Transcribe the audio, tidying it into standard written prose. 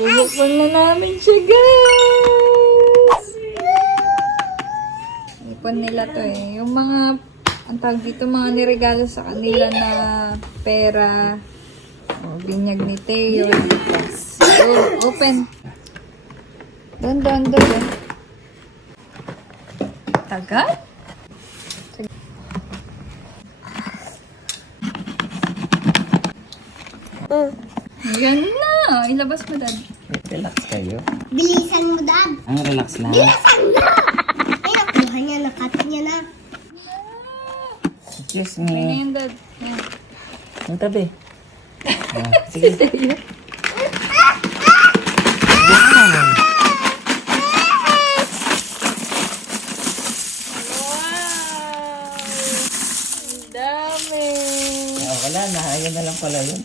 Bubuksan na namin siya, guys! Ipon nila to eh. Yung mga, ang tawag dito, mga niregalo sa kanila na pera. O, binyag ni Teo. Open. Doon. Tagal? Yan na. Ilabas mo, Dad. Relax kayo. Bilisan mo, Dad. Ang relax lang. Bilisan na! Ay, nakuha niya, nakat niya na. Excuse Yan me. yan, Dad. Yan. Ang tabi. Sige. Dami. Wala na. Ayan na lang pala yun.